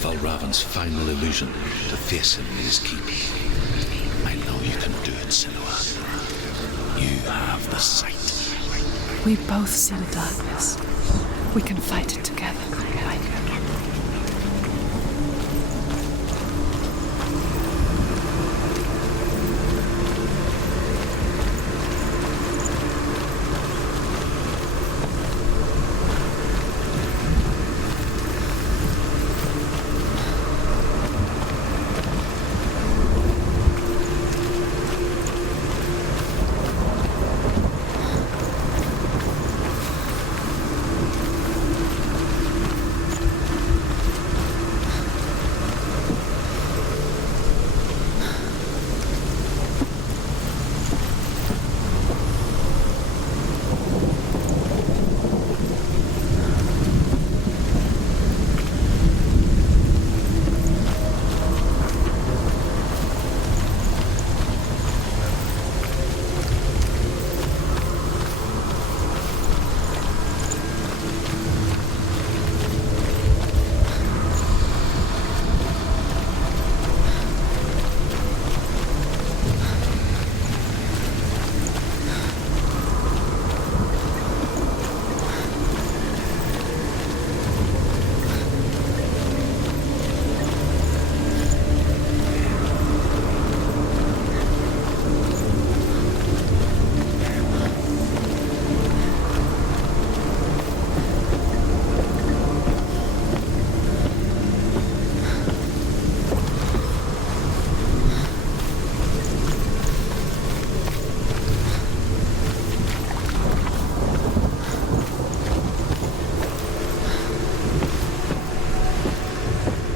Valravan's final illusion to face him in his keep. I know you can do it, Senua. You have the sight. We both see the darkness. We can fight it together.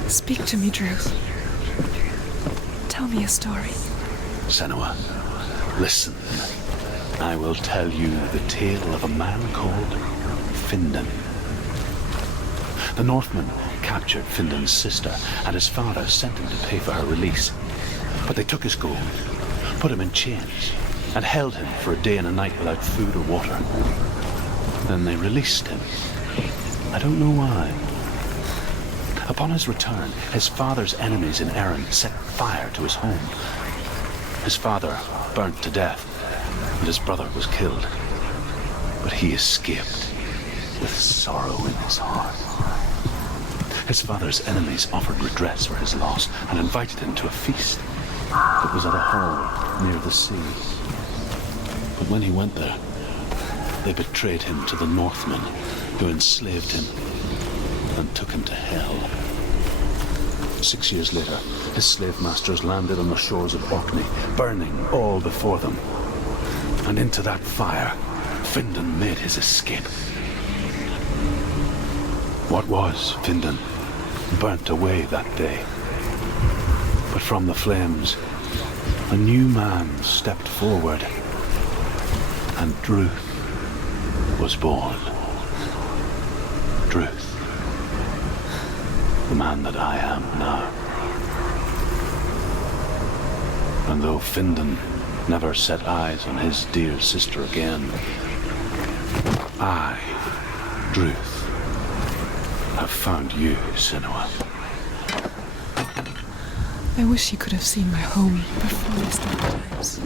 Speak to me, Druth. Tell me a story. Senua, listen. I will tell you the tale of a man called Findan. The Northmen captured Findan's sister, and his father sent him to pay for her release. But they took his gold, put him in chains, and held him for a day and a night without food or water. Then they released him. I don't know why. Upon his return, his father's enemies in Erin set fire to his home. His father burnt to death, and his brother was killed. But he escaped with sorrow in his heart. His father's enemies offered redress for his loss and invited him to a feast. It was at a hall near the sea. But when he went there, they betrayed him to the Northmen, who enslaved him and took him to hell. 6 years later, his slave masters landed on the shores of Orkney, burning all before them. And into that fire, Findan made his escape. What was Findan burnt away that day. But from the flames, a new man stepped forward, and Druth was born. Druth. The man that I am now. And though Findan never set eyes on his dear sister again, I, Druth, have found you, Senua. I wish you could have seen my home before these dark times.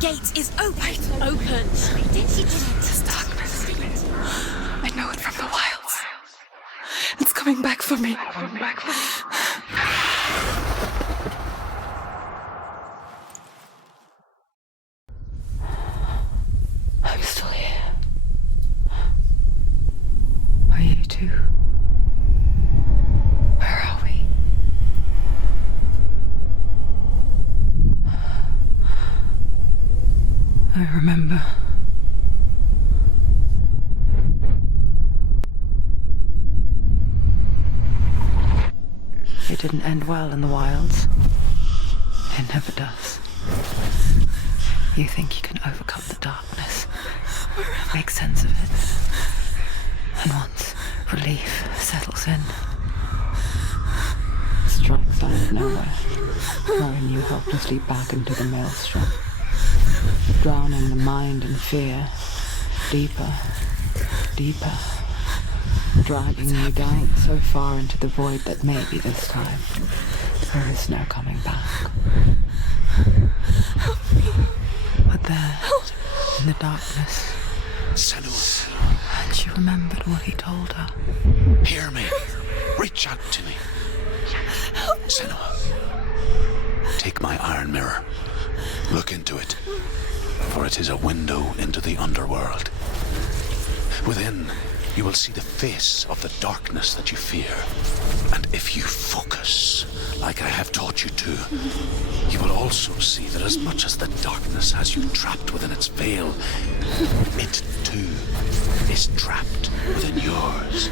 gate is open. Open. This darkness. I know it from the wilds. It's coming back for me. too. Where are we? I remember. It didn't end well in the wilds. It never does. You think you can overcome the darkness, make sense of it, and once relief settles in, it strikes out of nowhere, throwing you helplessly back into the maelstrom, drowning the mind in fear, deeper, deeper, dragging you down so far into the void that maybe this time there is no coming back. But there, in the darkness, Senua, and she remembered what he told her. hear me. Reach out to me. Senua, take my iron mirror. Look into it, for it is a window into the underworld. Within, you will see the face of the darkness that you fear. And if you focus, like I have taught you to, you will also see that as much as the darkness has you trapped within its veil, it too is trapped within yours.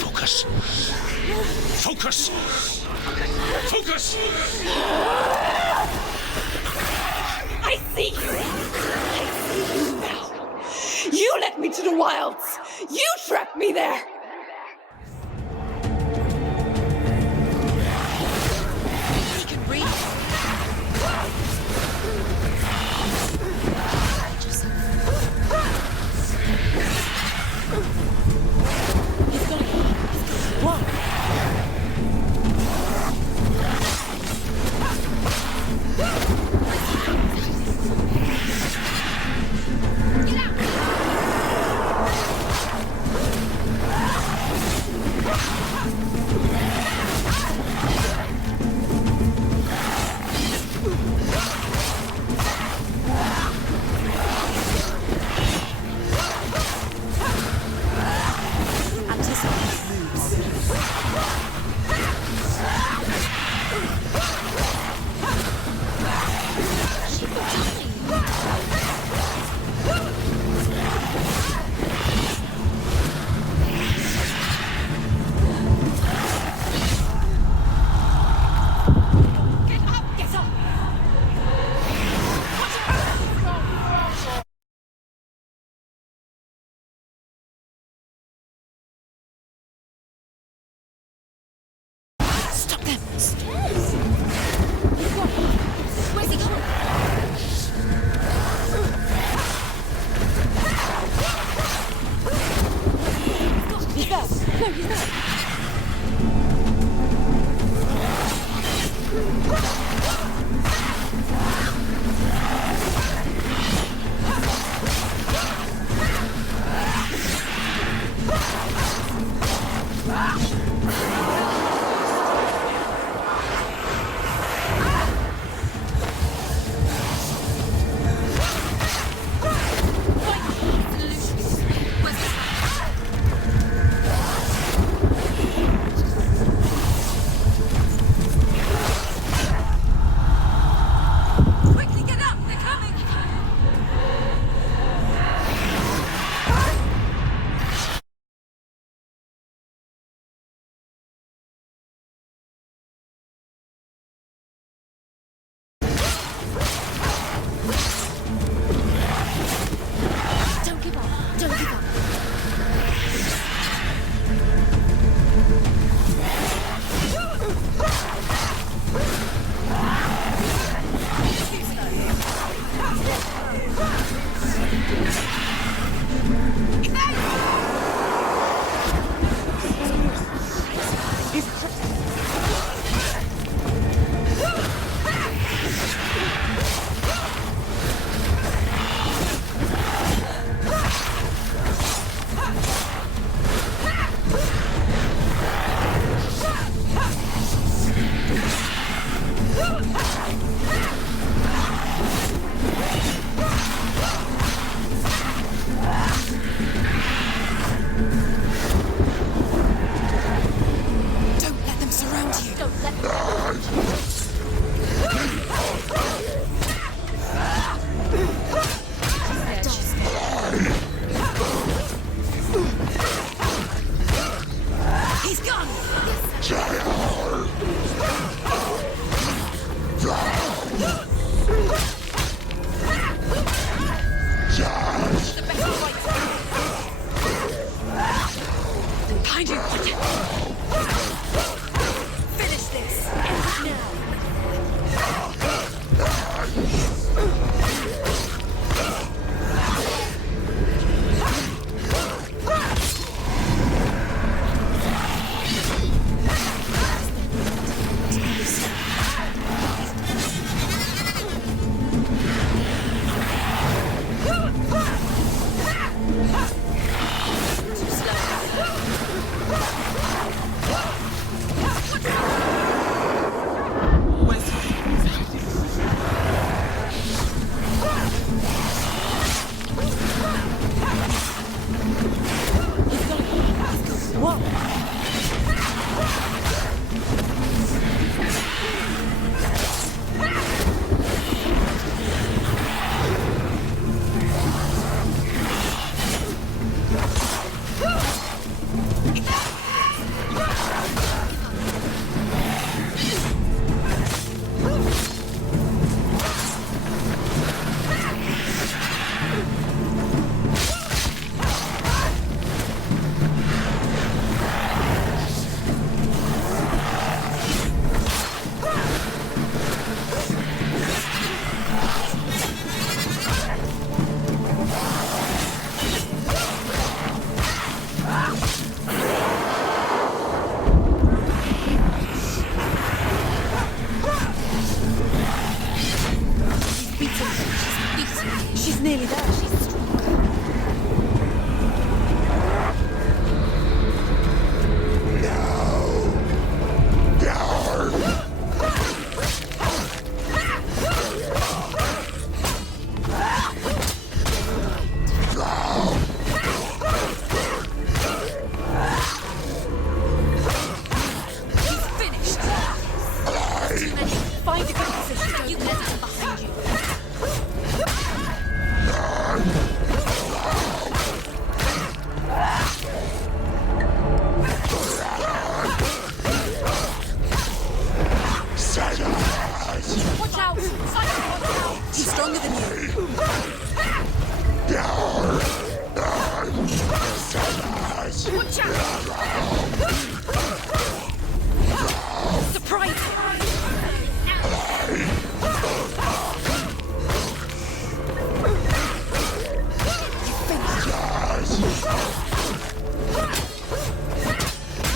Focus. Focus! Focus! I see you! I see you now! You led me to the wilds! You trapped me there! He can breathe. He's gone. Whoa! Where's he going? He's there. No, he's there. Behind you! Finish this! End it now! She's nearly there. She's strong. He's finished. Find a good position. You can let him behind you. Watch out! He's stronger than you. Watch out! Surprise him!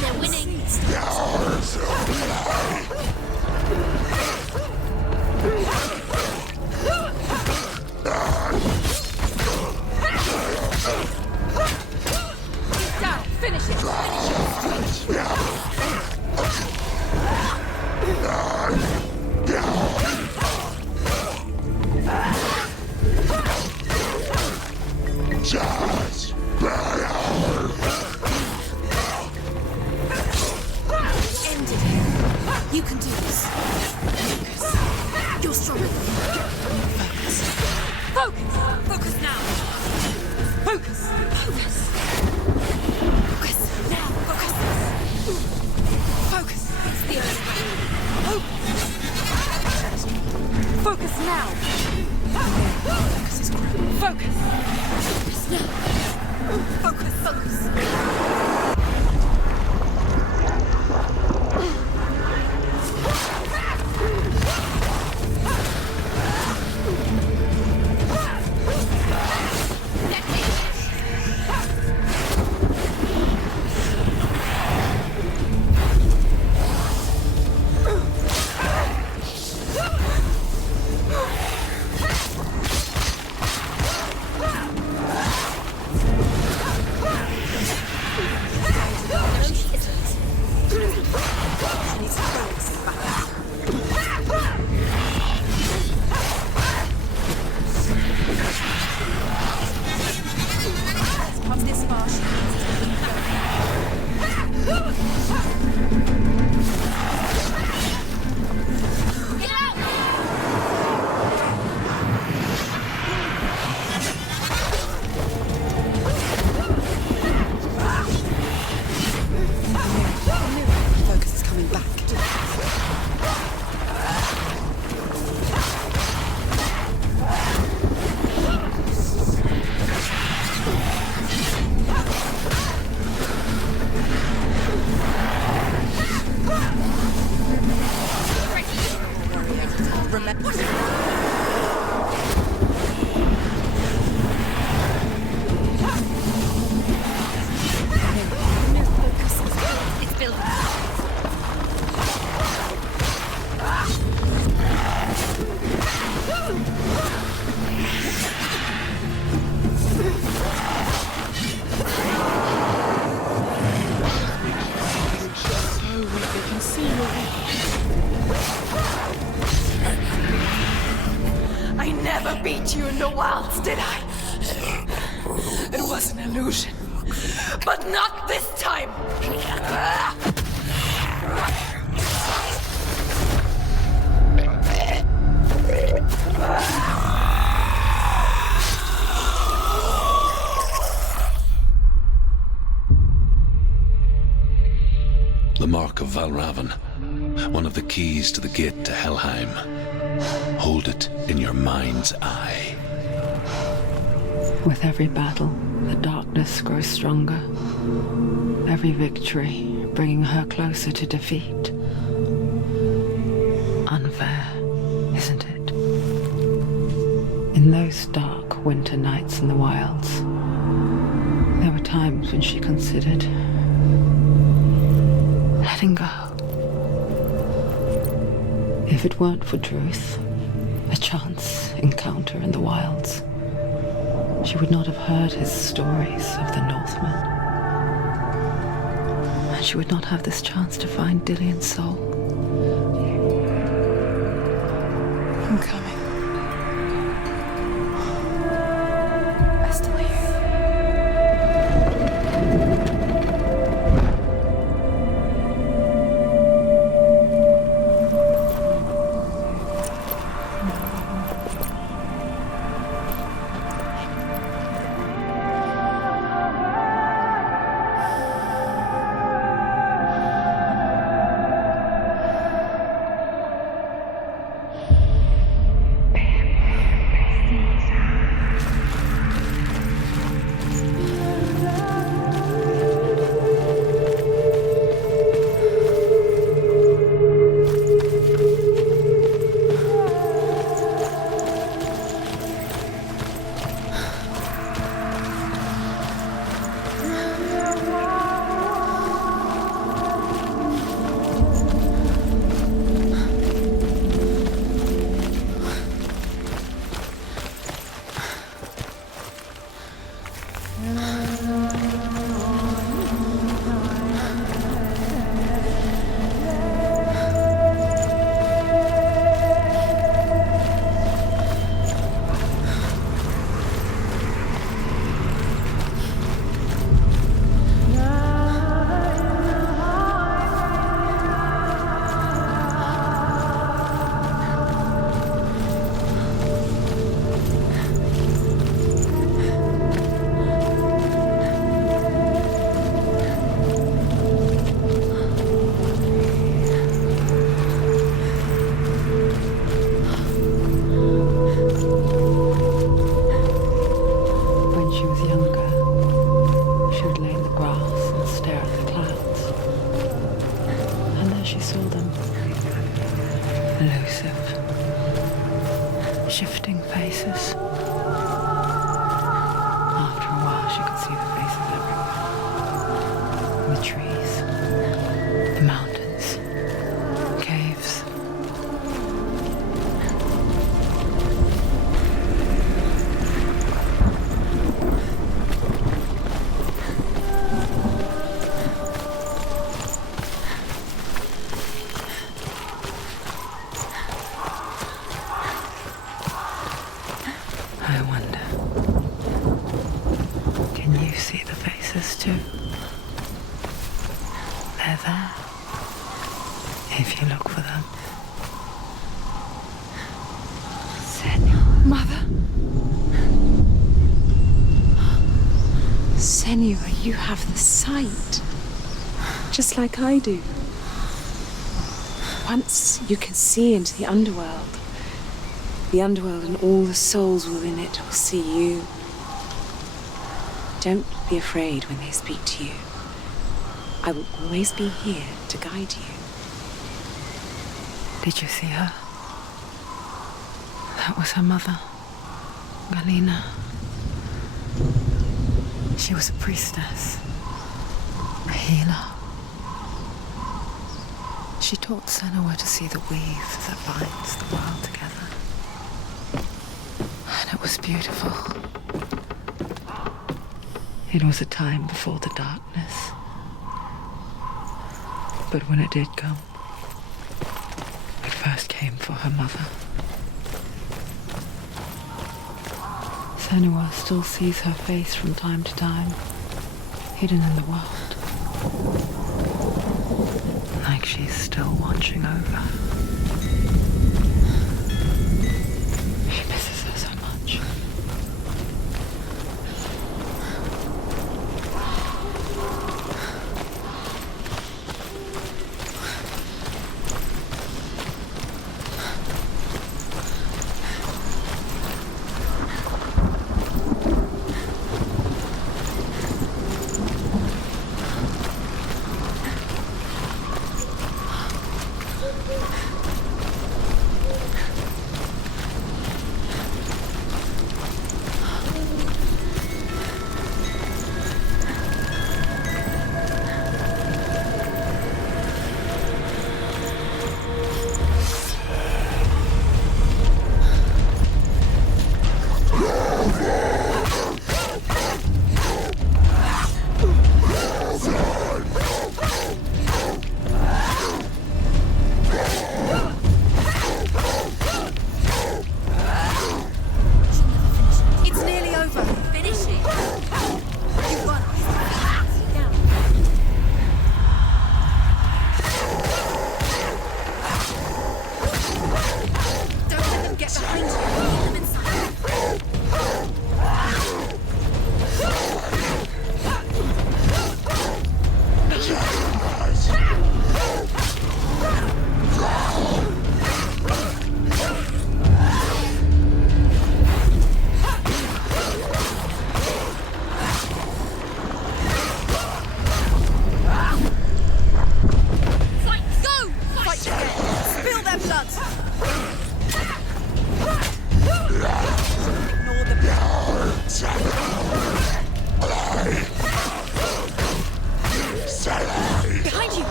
They're winning. Down. Finish it. Ended it. You can do this. Focus. You're stronger than me. Focus. Focus. Focus now. Focus. Focus. Focus. Now. Focus. did I? It was an illusion. But not this time! The Mark of Valravan, one of the keys to the gate to Helheim. Hold it in your mind's eye. With every battle, the darkness grows stronger. Every victory bringing her closer to defeat. Unfair, isn't it? In those dark winter nights in the wilds, there were times when she considered letting go. If it weren't for Druth, a chance encounter in the wilds, she would not have heard his stories of the Northmen. And she would not have this chance to find Dillion's soul. I'm coming. I still hear you. Shifting faces. After a while, she could see the faces everywhere. The trees, the mountains, caves. I wonder, can you see the faces too? They're there, if you look for them. Senua. Mother? Senua, you have the sight. Just like I do. Once you can see into the underworld. The underworld and all the souls within it will see you. Don't be afraid when they speak to you. I will always be here to guide you. Did you see her? That was her mother, Galina. She was a priestess, a healer. She taught Senua to see the weave that binds the world together. And it was beautiful. It was a time before the darkness. But when it did come, it first came for her mother. Senua still sees her face from time to time, hidden in the world. Like she's still watching over. She misses her so much.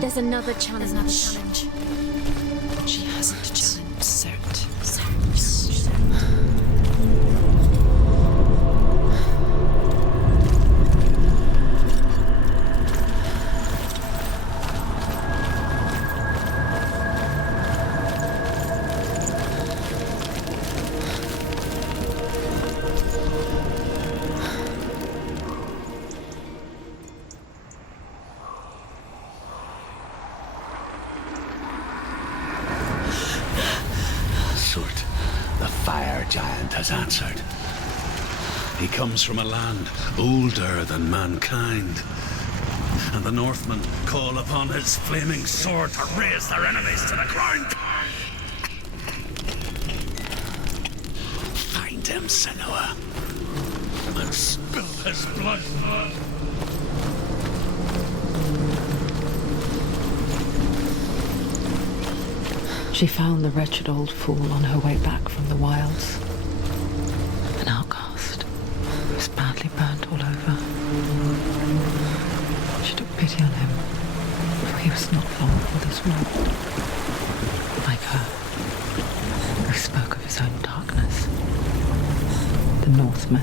There's another challenge. She hasn't challenged Cert. Has answered. He comes from a land older than mankind, and the Northmen call upon his flaming sword to raise their enemies to the ground. Find him, Senua, and spill his blood. She found the wretched old fool on her way back from the wilds. An outcast. He was badly burnt all over. She took pity on him, for he was not long for this world. Like her, he spoke of his own darkness. The Northmen.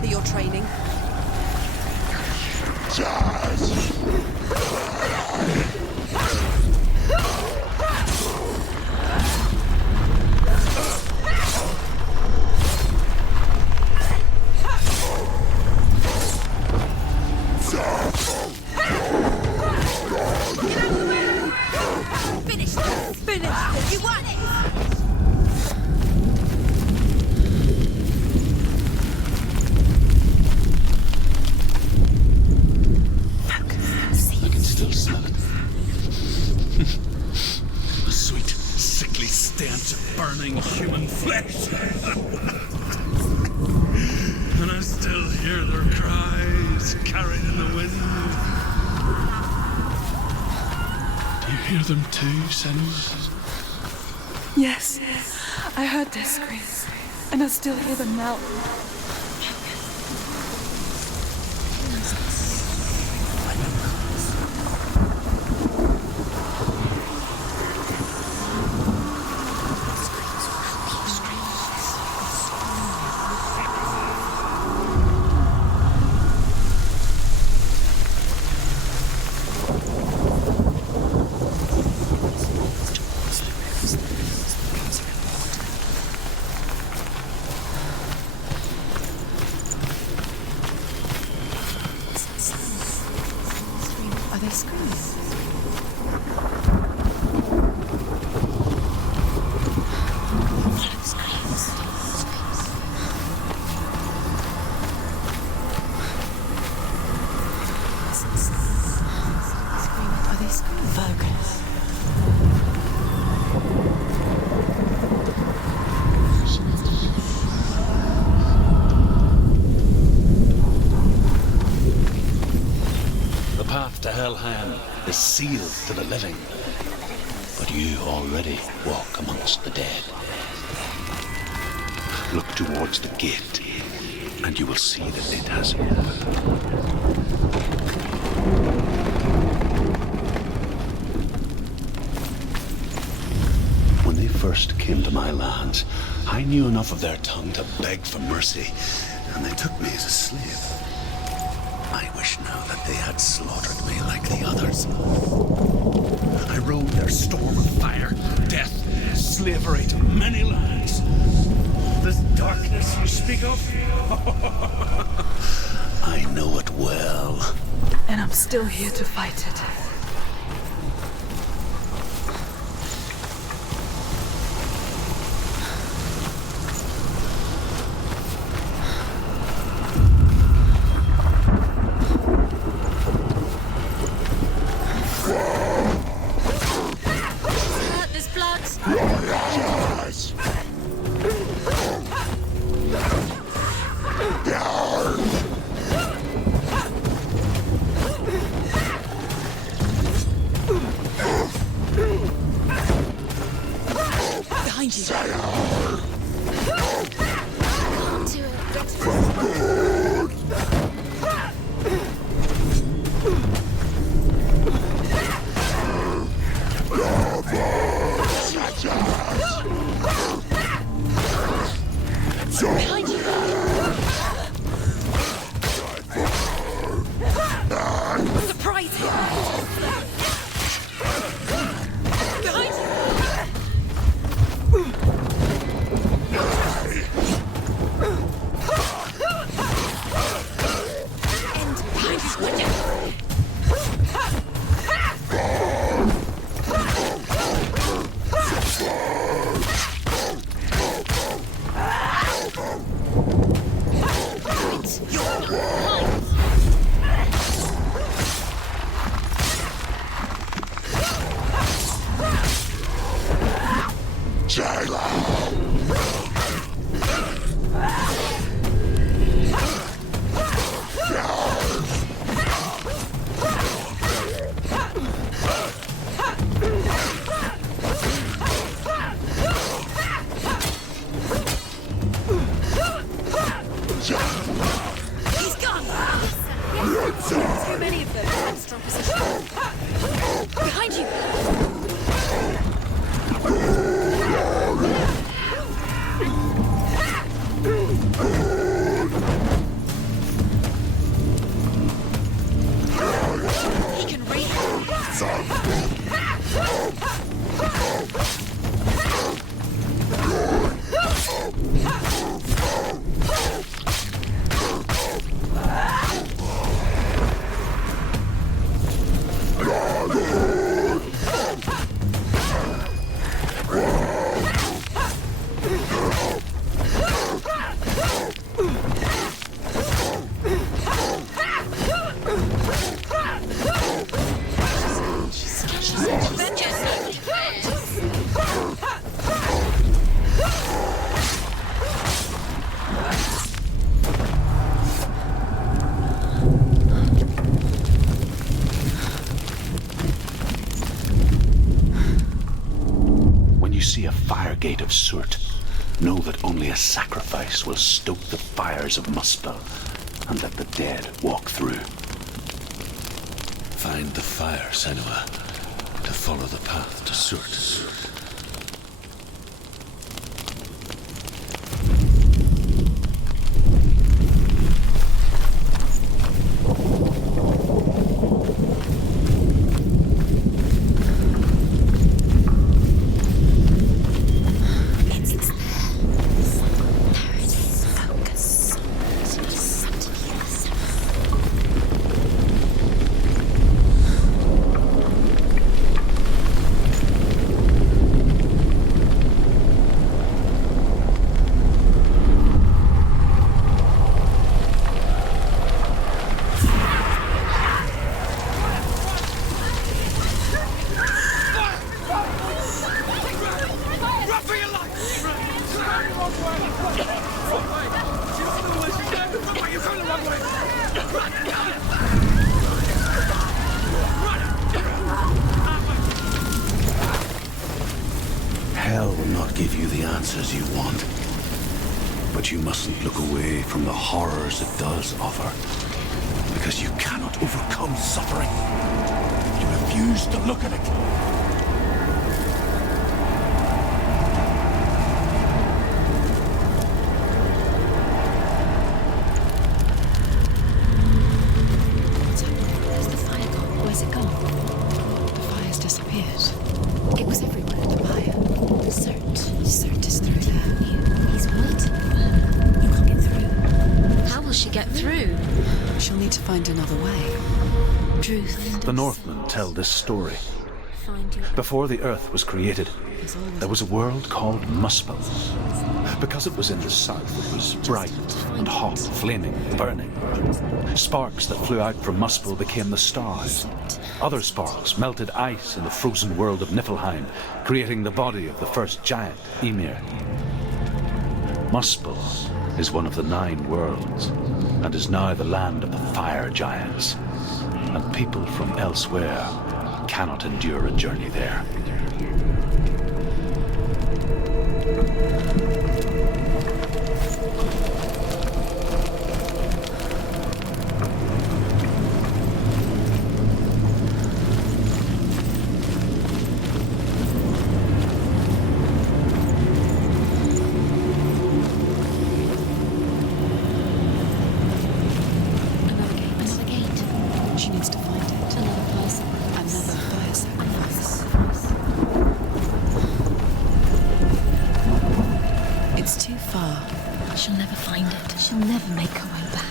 remember your training. Finish this! Finish this! You won it! I can still smell it. The sweet, sickly stench of burning human flesh. And I still hear their cries carried in the wind. Do you hear them too, Senua? Yes, I heard their screams, and I still hear them now. Are they screaming? Are they screaming? Focus. The path to Helheim is sealed to the living, but you already walk amongst the dead. Look towards the gate, and you will see that it has opened. When they first came to my lands, I knew enough of their tongue to beg for mercy, and they took me as a slave. I wish now that they had slaughtered me like the others. I rode their storm of fire, death, slavery to many lands. This darkness you speak of, I know it well. And I'm still here to fight it. There's blood! Behind you! Can't do it. Behind you! Surprise him! Behind you! And behind you! Watch out! He's gone! Too many of them are in strong position. Behind you! fire gate of Surt, know that only a sacrifice will stoke the fires of Muspel and let the dead walk through. Find the fire, Senua, to follow the path to Surt. Hell will not give you the answers you want. But you mustn't look away from the horrors it does offer. Because you cannot overcome suffering if you refuse to look at it. Find another way. Truth. The Northmen tell this story. Before the earth was created, there was a world called Muspel. Because it was in the south, it was bright and hot, flaming, burning. Sparks that flew out from Muspel became the stars. Other sparks melted ice in the frozen world of Niflheim, creating the body of the first giant, Ymir. Muspel is one of the 9 worlds, and is now the land of the fire giants, and people from elsewhere cannot endure a journey there.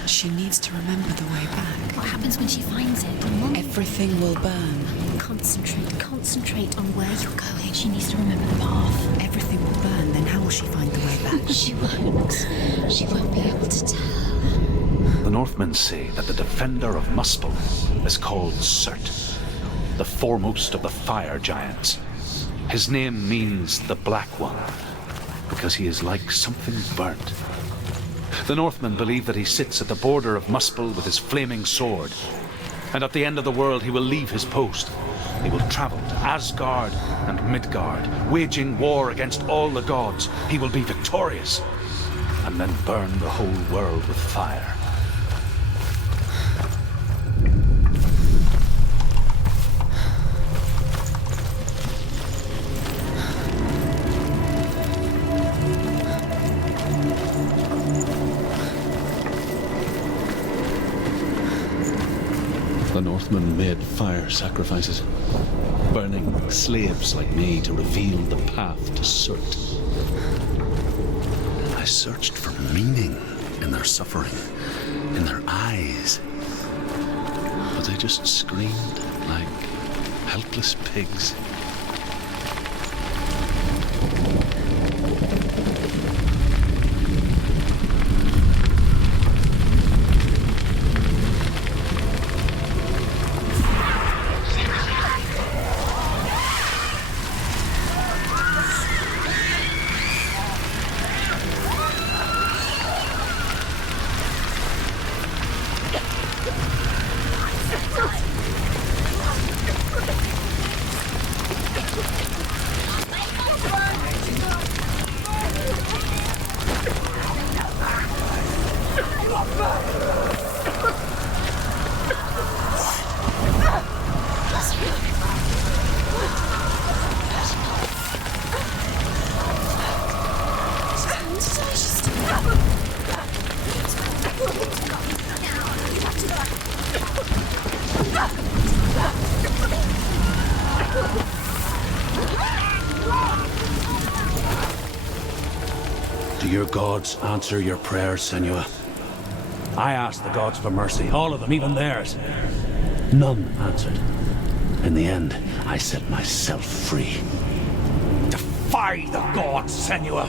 She needs to remember the way back. What happens when she finds it? Everything will burn. Concentrate on where you're going. She needs to remember the path. Everything will burn, then how will she find the way back? She won't. She won't be able to tell. The Northmen say that the defender of Muspel is called Surt, the foremost of the fire giants. His name means the Black One, because he is like something burnt. The Northmen believe that he sits at the border of Muspel with his flaming sword. And at the end of the world he will leave his post. He will travel to Asgard and Midgard, waging war against all the gods. He will be victorious, and then burn the whole world with fire. The Northmen made fire sacrifices, burning slaves like me to reveal the path to Surt. I searched for meaning in their suffering, in their eyes, but they just screamed like helpless pigs. Do your gods answer your prayers, Senua? I asked the gods for mercy, all of them, even theirs. None answered. In the end, I set myself free. Defy the gods, Senua!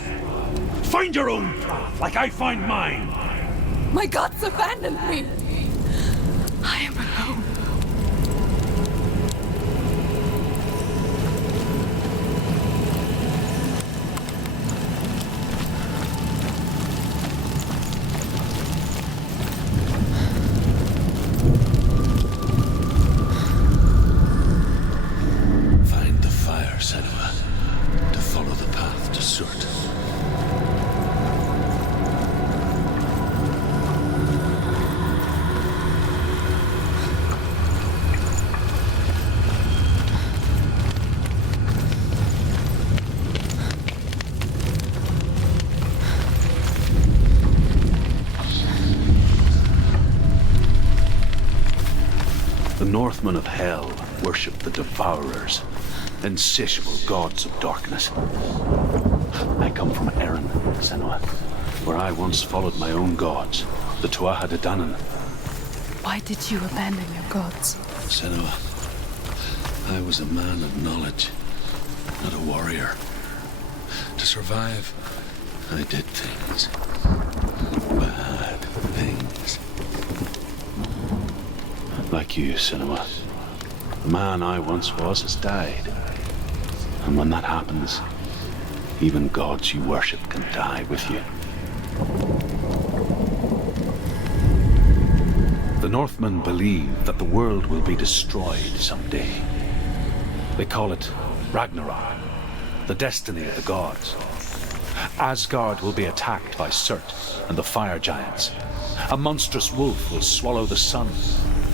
Find your own path, like I find mine! My gods abandoned me. I am alone. Find the fire, Senua, to follow the path to Surt. The Northmen of Hell worship the Devourers, insatiable gods of darkness. I come from Erin, Senua, where I once followed my own gods, the Tuatha De Danann. Why did you abandon your gods? Senua, I was a man of knowledge, not a warrior. To survive, I did things. Bad things. Like you, Senua. The man I once was has died. And when that happens, even gods you worship can die with you. The Northmen believe that the world will be destroyed someday. They call it Ragnarok, the destiny of the gods. Asgard will be attacked by Surt and the fire giants. A monstrous wolf will swallow the sun,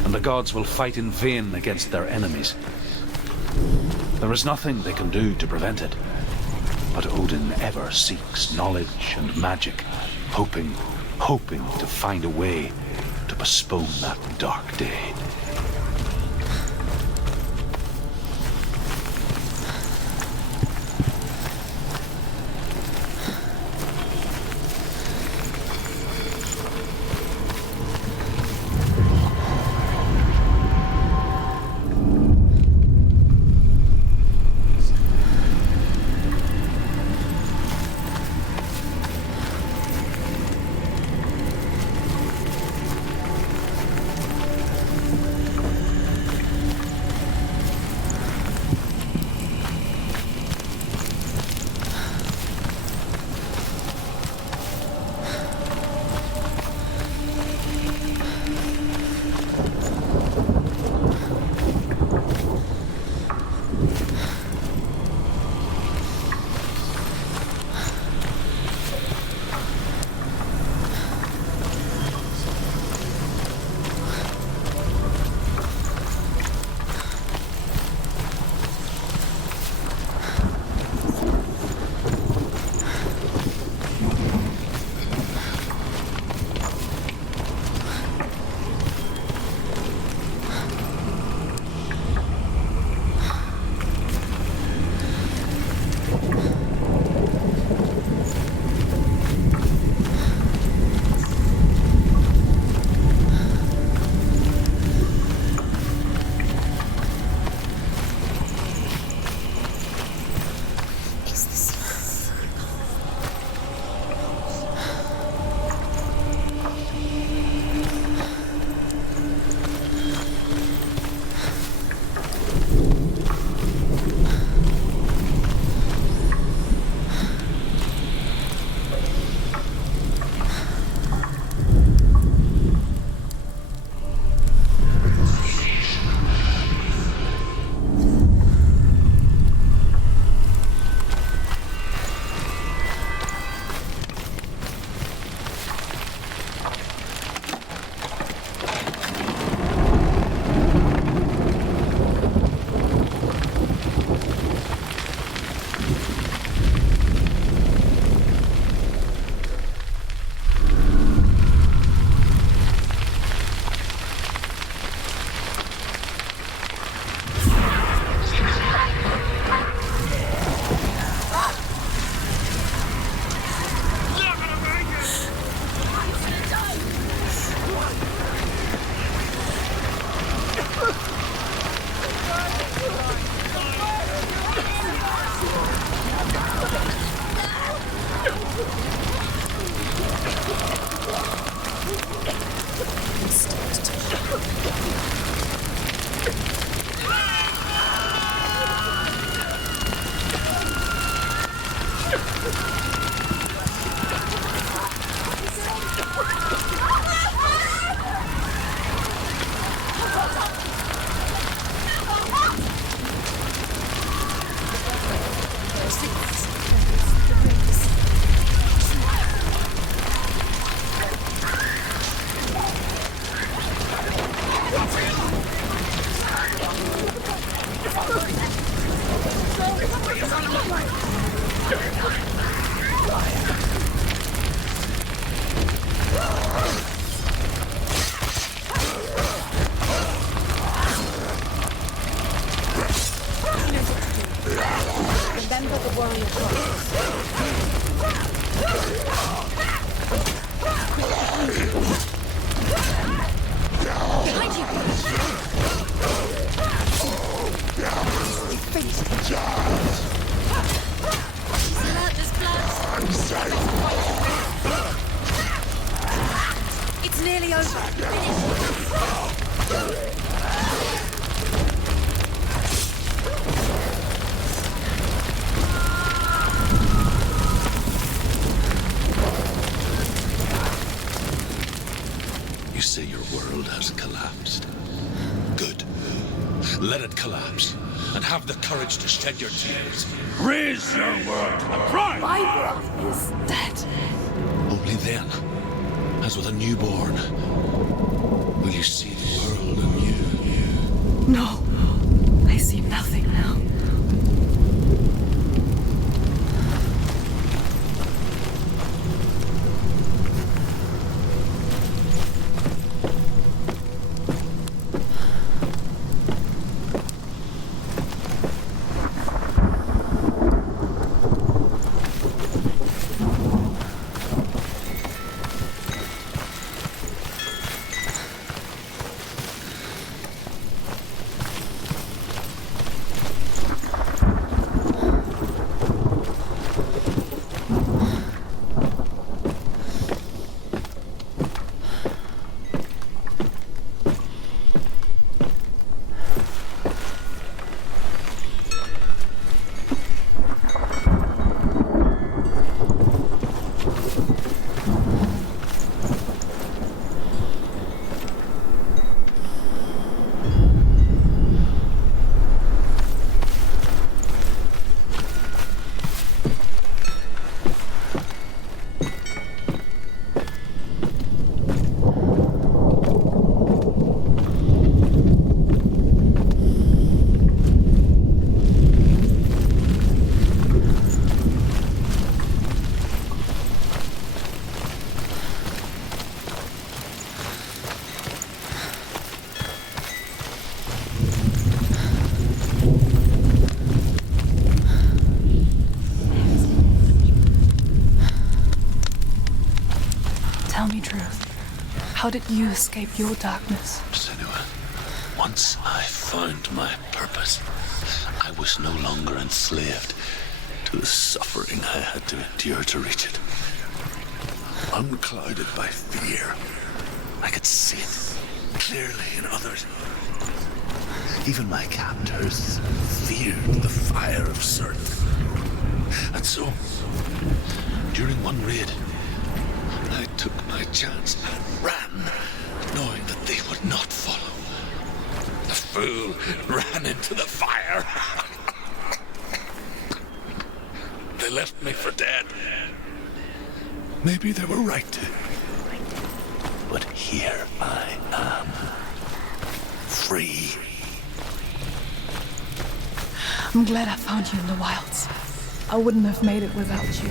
and the gods will fight in vain against their enemies. There is nothing they can do to prevent it, but Odin ever seeks knowledge and magic, hoping to find a way to postpone that dark day. Remember the warrior cross. Behind you! You finished the job. She's hurt, there's blood. It's nearly over. Finish. You say your world has collapsed. Good. Let it collapse, and have the courage to shed your tears. Raise your world to the prime! My world is dead. Only then, as with a newborn, will you see the world anew. No, I see nothing now. Tell me truth. How did you escape your darkness? Senua, once I found my purpose, I was no longer enslaved to the suffering I had to endure to reach it. Unclouded by fear, I could see it clearly in others. Even my captors feared the fire of certain. And so, during one raid, I took my chance and ran, knowing that they would not follow. The fool ran into the fire. They left me for dead. Maybe they were right to. But here I am, free. I'm glad I found you in the wilds. I wouldn't have made it without you.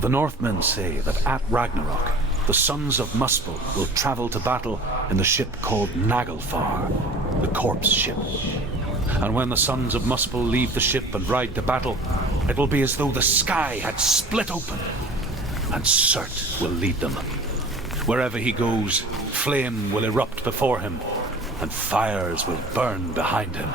The Northmen say that at Ragnarok, the sons of Muspel will travel to battle in the ship called Naglfar, the corpse ship. And when the sons of Muspel leave the ship and ride to battle, it will be as though the sky had split open, and Surt will lead them. Wherever he goes, flame will erupt before him, and fires will burn behind him.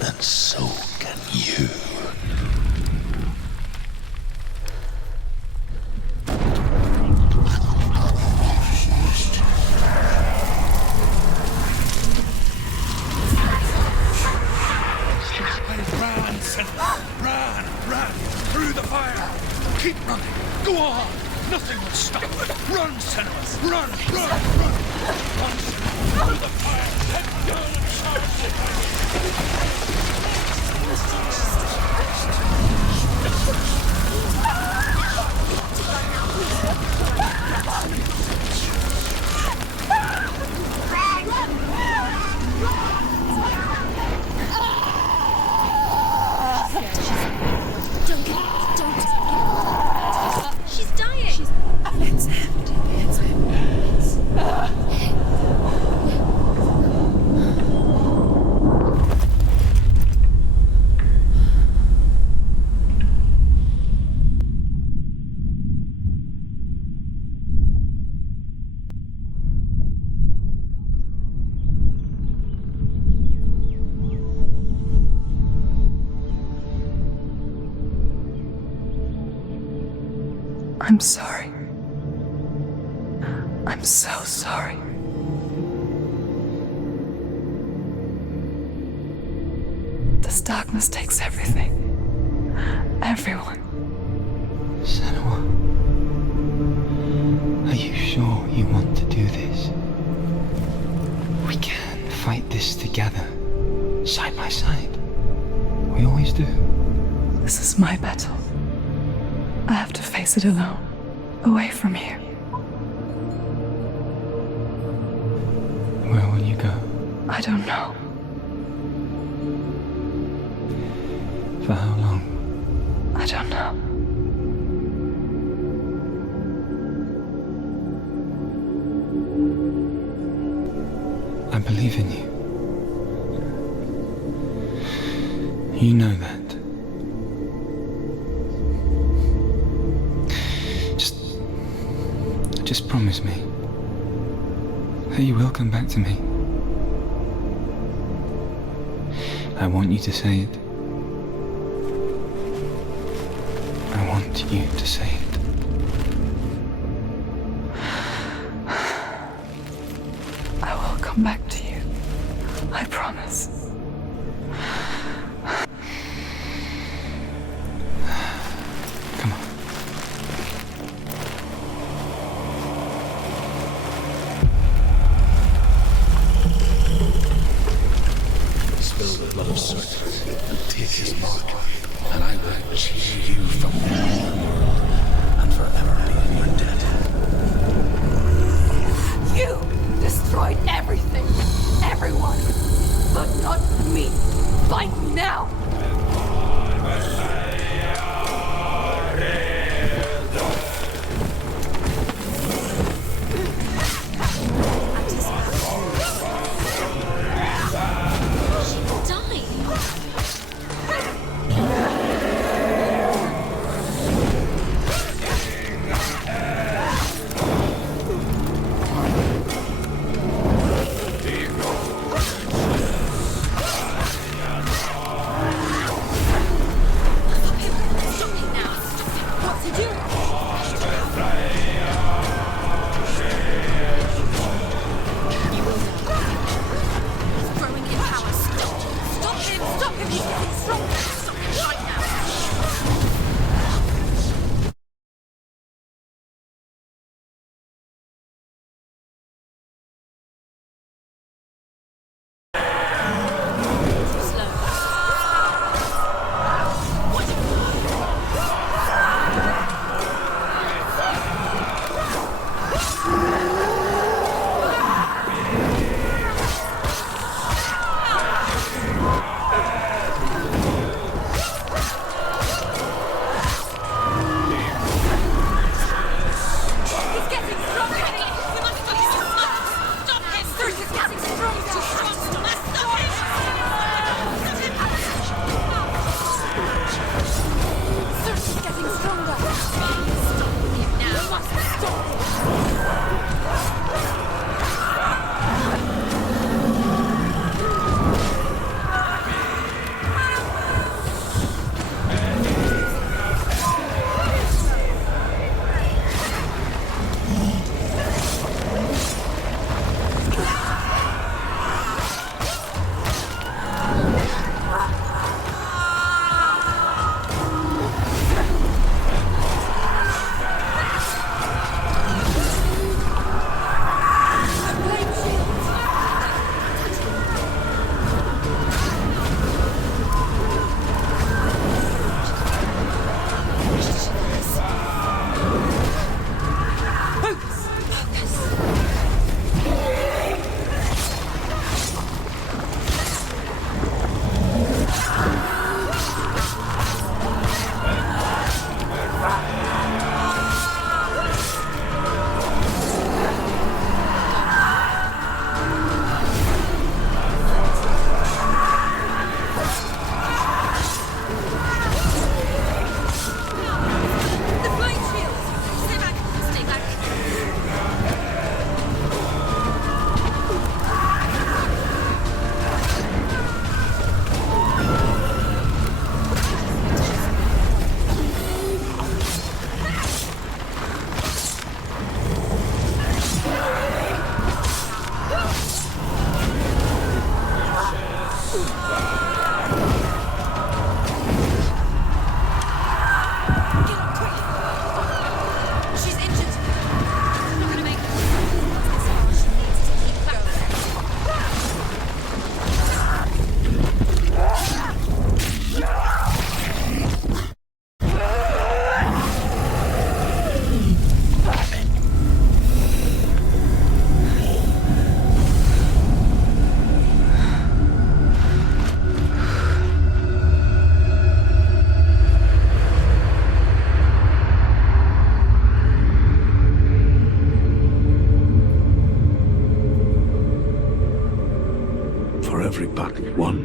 and so can you. Run, Senua! Run! Through the fire! Keep running! Go on! Nothing will stop! Run, Senua! Run! Run, Senua! Through the fire! Head down and She's dying! It's empty. It's empty. I'm sorry. I'm so sorry. This darkness takes everything. Everyone. Senua, are you sure you want to do this? We can fight this together, side by side. We always do. This is my battle. I have to face it alone, away from here. Where will you go? I don't know. For how long? I don't know. I believe in you. You know that. Just promise me that you will come back to me. I want you to say it. I want you to say it. I will come back to you. I promise. Come on. Spill the blood of Surt and take his mark, and I will cheer you from evermore and forever be in your debt. You destroyed everything, everyone, but not me. Find me now.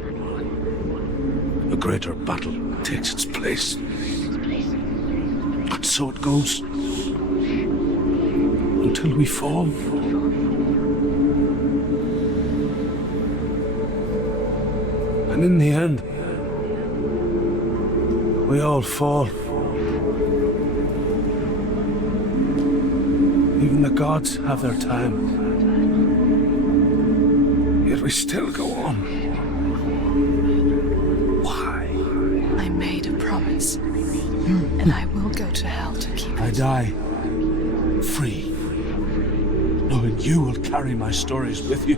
on, a greater battle takes its place. And so it goes. Until we fall. And in the end, we all fall. Even the gods have their time. Yet we still go on. Why? I made a promise. And I will go to hell to keep I it. die free, knowing you will carry my stories with you.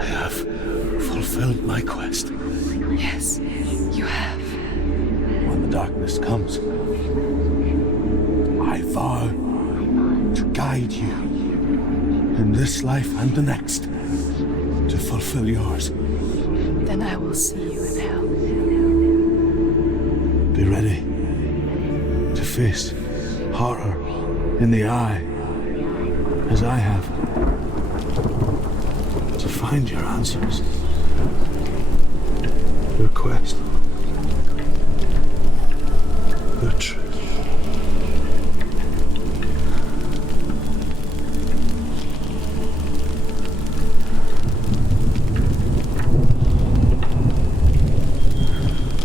I have fulfilled my quest. Yes, you have. When the darkness comes, I vow to guide you in this life and the next to fulfill yours. Then I will see you in hell. Be ready to face horror in the eye, as I have, to find your answers, your quest.